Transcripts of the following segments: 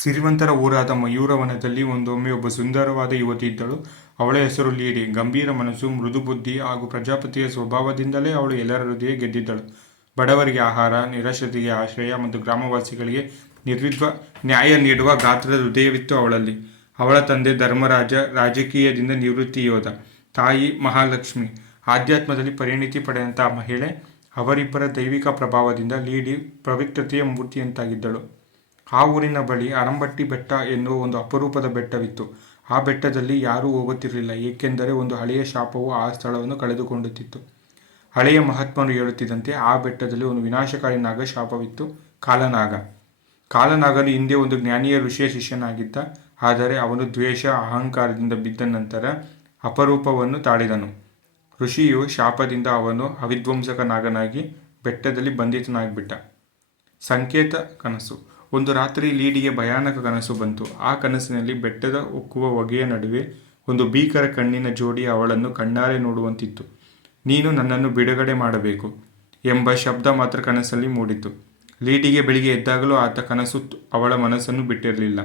ಸಿರಿವಂತರ ಊರಾದ ಮಯೂರವನದಲ್ಲಿ ಒಂದೊಮ್ಮೆ ಒಬ್ಬ ಸುಂದರವಾದ ಯುವತಿ ಇದ್ದಳು. ಅವಳ ಹೆಸರು ಲೀಡಿ ಗಂಭೀರ ಮನಸ್ಸು, ಮೃದು ಬುದ್ಧಿ ಹಾಗೂ ಪ್ರಜಾಪತಿಯ ಸ್ವಭಾವದಿಂದಲೇ ಅವಳು ಎಲ್ಲರ ಹೃದಯ ಗೆದ್ದಿದ್ದಳು. ಬಡವರಿಗೆ ಆಹಾರ, ನಿರಾಶ್ರಿತರಿಗೆ ಆಶ್ರಯ ಮತ್ತು ಗ್ರಾಮವಾಸಿಗಳಿಗೆ ನಿರ್ವಿದ್ವ ನ್ಯಾಯ ನೀಡುವ ಗಾತ್ರದ ಹೃದಯವಿತ್ತು ಅವಳಲ್ಲಿ. ಅವಳ ತಂದೆ ಧರ್ಮರಾಜ ರಾಜಕೀಯದಿಂದ ನಿವೃತ್ತಿ ಯೋಧ. ತಾಯಿ ಮಹಾಲಕ್ಷ್ಮಿ. ಆಧ್ಯಾತ್ಮದಲ್ಲಿ ಪರಿಣಿತಿ ಪಡೆದಂತಹ ಮಹಿಳೆ ಅವರಿಬ್ಬರ ದೈವಿಕ ಪ್ರಭಾವದಿಂದ ಲೀಡಿ ಪವಿತ್ರತೆಯ ಮೂರ್ತಿಯಂತಾಗಿದ್ದಳು. ಆ ಊರಿನ ಬಳಿ ಅರಂಬಟ್ಟಿ ಬೆಟ್ಟ ಎನ್ನುವ ಒಂದು ಅಪರೂಪದ ಬೆಟ್ಟವಿತ್ತು. ಆ ಬೆಟ್ಟದಲ್ಲಿ ಯಾರೂ ಹೋಗುತ್ತಿರಲಿಲ್ಲ, ಏಕೆಂದರೆ ಒಂದು ಹಳೆಯ ಶಾಪವು ಆ ಸ್ಥಳವನ್ನು ಕಳೆದುಕೊಂಡುತ್ತಿತ್ತು ಹಳೆಯ ಮಹಾತ್ಮರು ಹೇಳುತ್ತಿದ್ದಂತೆ ಆ ಬೆಟ್ಟದಲ್ಲಿ ಒಂದು ವಿನಾಶಕಾರಿ ನಾಗ ಶಾಪವಿತ್ತು, ಕಾಲನಾಗ. ಕಾಲನಾಗನು ಹಿಂದೆ ಒಂದು ಜ್ಞಾನಿಯ ಋಷಿಯ ಶಿಷ್ಯನಾಗಿದ್ದ, ಆದರೆ ಅವನು ದ್ವೇಷ, ಅಹಂಕಾರದಿಂದ ಬಿದ್ದ ನಂತರ ಅಪರೂಪವನ್ನು ತಾಳಿದನು. ಋಷಿಯು ಶಾಪದಿಂದ ಅವನು ಅವಿಧ್ವಂಸಕ ನಾಗನಾಗಿ ಬೆಟ್ಟದಲ್ಲಿ ಬಂಧಿತನಾಗಿಬಿಟ್ಟ. ಸಂಕೇತ ಕನಸು. ಒಂದು ರಾತ್ರಿ ಲೀಡಿಗೆ ಭಯಾನಕ ಕನಸು ಬಂತು. ಆ ಕನಸಿನಲ್ಲಿ ಬೆಟ್ಟದ ಉಕ್ಕುವ ಹೊಗೆಯ ನಡುವೆ ಒಂದು ಭೀಕರ ಕಣ್ಣಿನ ಜೋಡಿ ಅವಳನ್ನು ಕಣ್ಣಾರೆ ನೋಡುವಂತಿತ್ತು. ನೀನು ನನ್ನನ್ನು ಬಿಡುಗಡೆ ಮಾಡಬೇಕು ಎಂಬ ಶಬ್ದ ಮಾತ್ರ ಕನಸಲ್ಲಿ ಮೂಡಿತು. ಲೀಡಿಗೆ ಬೆಳಿಗ್ಗೆ ಎದ್ದಾಗಲೂ ಆತ ಕನಸು ಅವಳ ಮನಸ್ಸನ್ನು ಬಿಟ್ಟಿರಲಿಲ್ಲ.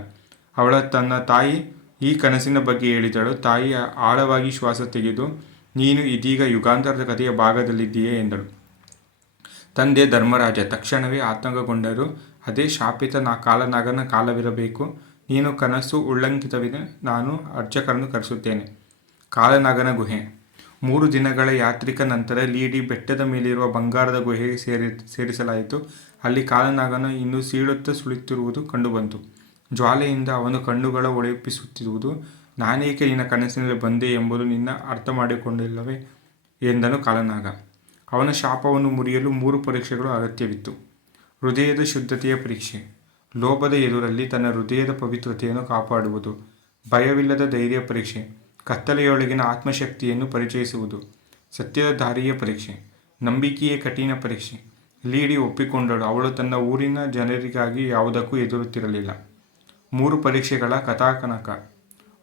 ಅವಳ ತನ್ನ ತಾಯಿ ಈ ಕನಸಿನ ಬಗ್ಗೆ ಹೇಳಿದಳು. ತಾಯಿ ಆಳವಾಗಿ ಶ್ವಾಸ ತೆಗೆದು, ನೀನು ಇದೀಗ ಯುಗಾಂತರದ ಕಥೆಯ ಭಾಗದಲ್ಲಿದ್ದೀಯೇ ಎಂದಳು. ತಂದೆ ಧರ್ಮರಾಜ ತಕ್ಷಣವೇ ಆತಂಕಗೊಂಡರು. ಅದೇ ಶಾಪಿತ ನಾ ಕಾಲನಾಗನ ಕಾಲವಿರಬೇಕು. ನೀನು ಕನಸು ಉಲ್ಲಂಘಿತವಿದೆ ನಾನು ಅರ್ಚಕರನ್ನು ಕರೆಸುತ್ತೇನೆ. ಕಾಲನಾಗನ ಗುಹೆ. ಮೂರು ದಿನಗಳ ಯಾತ್ರಿಕ ನಂತರ ಲೀಡಿ ಬೆಟ್ಟದ ಮೇಲಿರುವ ಬಂಗಾರದ ಗುಹೆಗೆ ಸೇರಿ, ಸೇರಿಸಲಾಯಿತು. ಅಲ್ಲಿ ಕಾಲನಾಗನ ಇನ್ನೂ ಸೀಳುತ್ತಾ ಸುಳಿತಿರುವುದು ಕಂಡುಬಂತು. ಜ್ವಾಲೆಯಿಂದ ಅವನು ಕಣ್ಣುಗಳ ಒಳಪಿಸುತ್ತಿರುವುದು ನಾನೇಕೆ ನಿನ್ನ ಕನಸಿನಲ್ಲಿ ಬಂದೆ ಎಂಬುದು ನಿನ್ನ ಅರ್ಥ ಮಾಡಿಕೊಂಡಿಲ್ಲವೇ ಎಂದನು ಕಾಲನಾಗ. ಅವನ ಶಾಪವನ್ನು ಮುರಿಯಲು ಮೂರು ಪರೀಕ್ಷೆಗಳು ಅಗತ್ಯವಿತ್ತು. ಹೃದಯದ ಶುದ್ಧತೆಯ ಪರೀಕ್ಷೆ. ಲೋಭದ ಎದುರಲ್ಲಿ ತನ್ನ ಹೃದಯದ ಪವಿತ್ರತೆಯನ್ನು ಕಾಪಾಡುವುದು. ಭಯವಿಲ್ಲದ ಧೈರ್ಯ ಪರೀಕ್ಷೆ. ಕತ್ತಲೆಯೊಳಗಿನ ಆತ್ಮಶಕ್ತಿಯನ್ನು ಪರಿಚಯಿಸುವುದು. ಸತ್ಯದ ದಾರಿಯ ಪರೀಕ್ಷೆ. ನಂಬಿಕೆಯ ಕಠಿಣ ಪರೀಕ್ಷೆ. ಲೀಡಿ ಒಪ್ಪಿಕೊಂಡಳು. ಅವಳು ತನ್ನ ಊರಿನ ಜನರಿಗಾಗಿ ಯಾವುದಕ್ಕೂ ಎದುರುತ್ತಿರಲಿಲ್ಲ ಮೂರು ಪರೀಕ್ಷೆಗಳ ಕಥಾಕನಕ.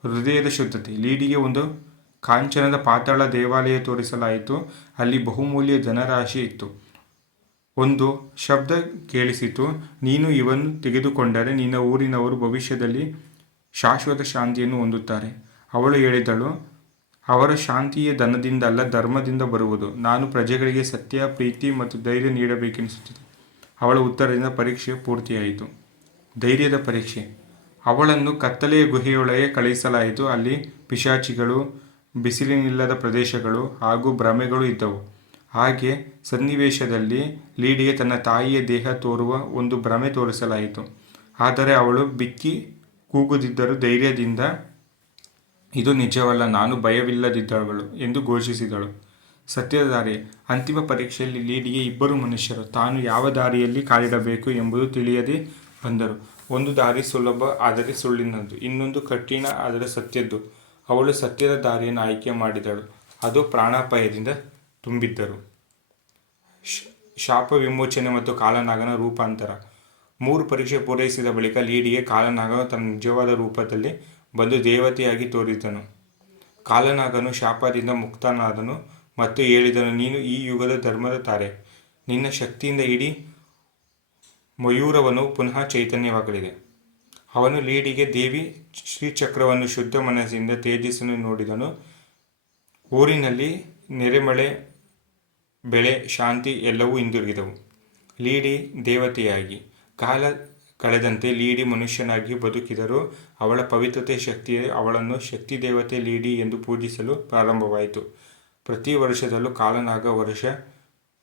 ಹೃದಯದ ಶುದ್ಧತೆ. ಲೀಡಿಗೆ ಒಂದು ಕಾಂಚನದ ಪಾತಾಳ ದೇವಾಲಯ ತೋರಿಸಲಾಯಿತು. ಅಲ್ಲಿ ಬಹುಮೂಲ್ಯ ಜನರಾಶಿ ಇತ್ತು. ಒಂದು ಶಬ್ದ ಕೇಳಿಸಿತು, ನೀನು ಇವನ್ನು ತೆಗೆದುಕೊಂಡರೆ ನಿನ್ನ ಊರಿನವರು ಭವಿಷ್ಯದಲ್ಲಿ ಶಾಶ್ವತ ಶಾಂತಿಯನ್ನು ಹೊಂದುತ್ತಾರೆ. ಅವಳು ಹೇಳಿದಳು, ಅವರ ಶಾಂತಿಯ ಧನದಿಂದಲ್ಲ ಧರ್ಮದಿಂದ ಬರುವುದು. ನಾನು ಪ್ರಜೆಗಳಿಗೆ ಸತ್ಯ, ಪ್ರೀತಿ ಮತ್ತು ಧೈರ್ಯ ನೀಡಬೇಕೆನಿಸುತ್ತದೆ. ಅವಳ ಉತ್ತರದಿಂದ ಪರೀಕ್ಷೆ ಪೂರ್ತಿಯಾಯಿತು. ಧೈರ್ಯದ ಪರೀಕ್ಷೆ. ಅವಳನ್ನು ಕತ್ತಲೆಯ ಗುಹೆಯೊಳಗೆ ಕಳುಹಿಸಲಾಯಿತು. ಅಲ್ಲಿ ಪಿಶಾಚಿಗಳು, ಬಿಸಿಲಿನಿಲ್ಲದ ಪ್ರದೇಶಗಳು ಹಾಗೂ ಭ್ರಮೆಗಳು ಇದ್ದವು. ಹಾಗೆ ಸನ್ನಿವೇಶದಲ್ಲಿ ಲೀಡಿಗೆ ತನ್ನ ತಾಯಿಯ ದೇಹ ತೋರುವ ಒಂದು ಭ್ರಮೆ ತೋರಿಸಲಾಯಿತು. ಆದರೆ ಅವಳು ಬಿಕ್ಕಿ ಕೂಗುದಿದ್ದರೂ ಧೈರ್ಯದಿಂದ, ಇದು ನಿಜವಲ್ಲ, ನಾನು ಭಯವಿಲ್ಲದಿದ್ದವಳು ಎಂದು ಘೋಷಿಸಿದಳು. ಸತ್ಯದ ದಾರಿ. ಅಂತಿಮ ಪರೀಕ್ಷೆಯಲ್ಲಿ ಲೀಡಿಗೆ ಇಬ್ಬರು ಮನುಷ್ಯರು. ತಾನು ಯಾವ ದಾರಿಯಲ್ಲಿ ಕಾಲಿಡಬೇಕು ಎಂಬುದು ತಿಳಿಯದೆ ಬಂದರು. ಒಂದು ದಾರಿ ಸುಲಭ, ಆದರೆ ಸುಳ್ಳಿನದ್ದು. ಇನ್ನೊಂದು ಕಠಿಣ, ಆದರೆ ಸತ್ಯದ್ದು. ಅವಳು ಸತ್ಯದ ದಾರಿಯನ್ನು ಆಯ್ಕೆ ಮಾಡಿದಳು. ಅದು ಪ್ರಾಣಾಪಾಯದಿಂದ ತುಂಬಿದ್ದರು. ಶಾಪ ವಿಮೋಚನೆ ಮತ್ತು ಕಾಲನಾಗನ ರೂಪಾಂತರ. ಮೂರು ಪರೀಕ್ಷೆ ಪೂರೈಸಿದ ಬಳಿಕ ಲೀಡಿಗೆ ಕಾಲನಾಗನು ತನ್ನ ನಿಜವಾದ ರೂಪದಲ್ಲಿ ಬಂದು ದೇವತೆಯಾಗಿ ತೋರಿದನು. ಕಾಲನಾಗನು ಶಾಪದಿಂದ ಮುಕ್ತನಾದನು ಮತ್ತು ಹೇಳಿದನು, ನೀನು ಈ ಯುಗದ ಧರ್ಮದ ತಾರೆ. ನಿನ್ನ ಶಕ್ತಿಯಿಂದ ಇಡೀ ಮಯೂರವನ್ನು ಪುನಃ ಚೈತನ್ಯವಾಗಲಿದೆ. ಅವನು ಲೀಡಿಗೆ, ದೇವಿ ಶ್ರೀಚಕ್ರವನ್ನು ಶುದ್ಧ ಮನಸ್ಸಿಂದ ತೇಜಸ್ಸನ್ನು ನೋಡಿದನು. ಊರಿನಲ್ಲಿ ನೆರೆಮಳೆ ಬೆಳೆ, ಶಾಂತಿ ಎಲ್ಲವೂ ಹಿಂದಿರುಗಿದವು. ಲೀಡಿ ದೇವತೆಯಾಗಿ, ಕಾಲ ಕಳೆದಂತೆ ಲೀಡಿ ಮನುಷ್ಯನಾಗಿ ಬದುಕಿದರೂ ಅವಳ ಪವಿತ್ರತೆ ಶಕ್ತಿ ಅವಳನ್ನು ಶಕ್ತಿ ದೇವತೆ ಲೀಡಿ ಎಂದು ಪೂಜಿಸಲು ಪ್ರಾರಂಭವಾಯಿತು. ಪ್ರತಿ ವರ್ಷದಲ್ಲೂ ಕಾಲನಾಗ ವರ್ಷ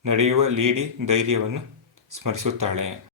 ನಡೆಯುವ ಲೀಡಿ ಧೈರ್ಯವನ್ನು ಸ್ಮರಿಸುತ್ತಾಳೆ.